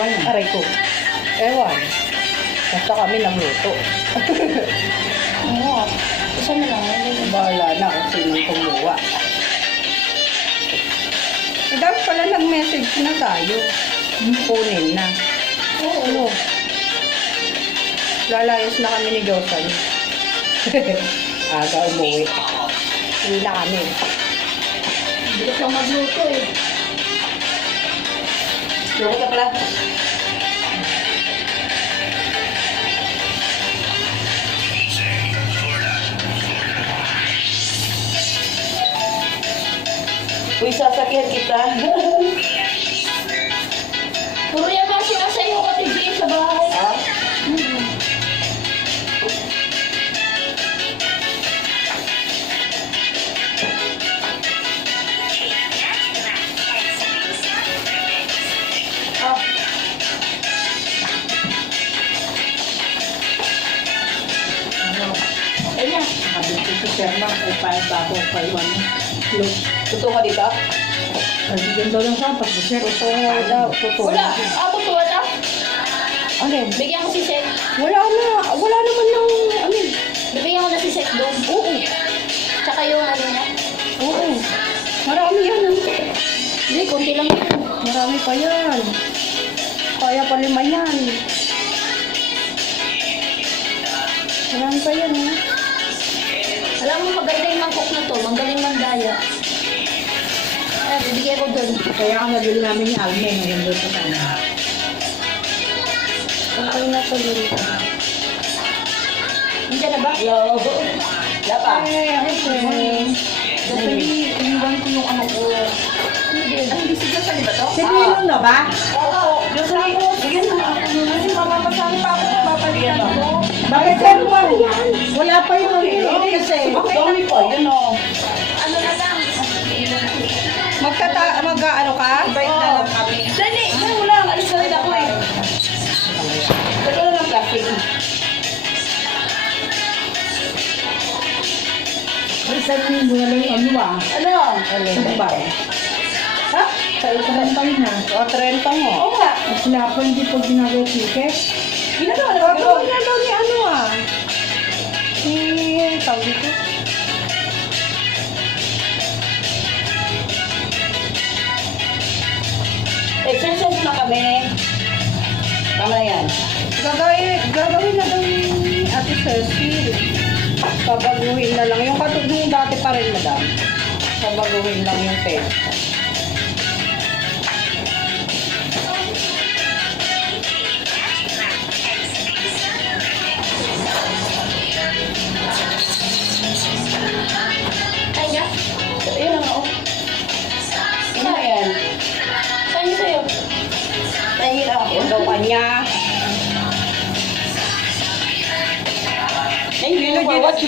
iwan. Aray ko. Ewan. Basta kami nagluto. Oo. Isa na lang. Bahala na kung sino kumuha. Dapat pala nag-message na tayo. Kunin na. Oo. Lalayas na kami ni Josan. Aga umuwi. Uwi na kami. Bilis lang magluto eh. Luto ka pala. Uy, sasakyan kita. Puro yan ba siya sa'yo Ate Jane sa bahay? Ha? Ayan. Nakabiti si Sherman kay paano ba ako kaiwan mo. Look, Totoo ka dito? bigyan daw ng sapat. Sir, Totoo nga daw. Totoo. Wala. Totoo na. Alin? Bigyan ko si Seth. Wala na. Wala naman ng ano. Bibigyan ko na si Seth doon. Oo. Tsaka yung ano niya. Oo. Marami yan. Hindi, konti lang yun. Marami pa yan. Kaya pa 5 yan. Marami pa yan, ha? Alam mo, maganda yung mangkok na to. Magaling mandaya. Eh, bibigyan ko doon. kaya ang nabili namin ni Almen. Ngayon doon sa kanya. Okay na tuloy. Nandiyan na ba? Hello. Wala pa? Okay. Kasi iniwan ko yung ano ko. Hindi si Jocelyn ba to? Si Ninong na ba? Oo. Jocelyn. Sige na. Kasi mamapasali pa ako. Papalitan ko. Bakit Sherman? Wala pa yung narinig kasi. Dami po. Yun o. Ano na lang? Mag-ano ka? Break na lang kami. Dali. Wala. Alis na rin ako eh. Ito na lang plastic. Isang linggo na lang yung ano ba? Ano? Ano ba? Ha? Sa isang taon na. O, 30 mo. Oo nga. At sila po hindi po ginagawa ticket. Ginagawa na ba? Ginagawa ni ano ah. Si... Tawag dito. Exercise na kami. Tama na yan. Gagawin na daw ni Ate Cecil. Pabaguhin na lang. Yung katulong dati pa rin, madam. Pabaguhin lang yung test. Kaya? Ayun lang ako. Ano yan? Saan sa'yo? Nahihila ako daw kanya. Ay, hindi nag-watch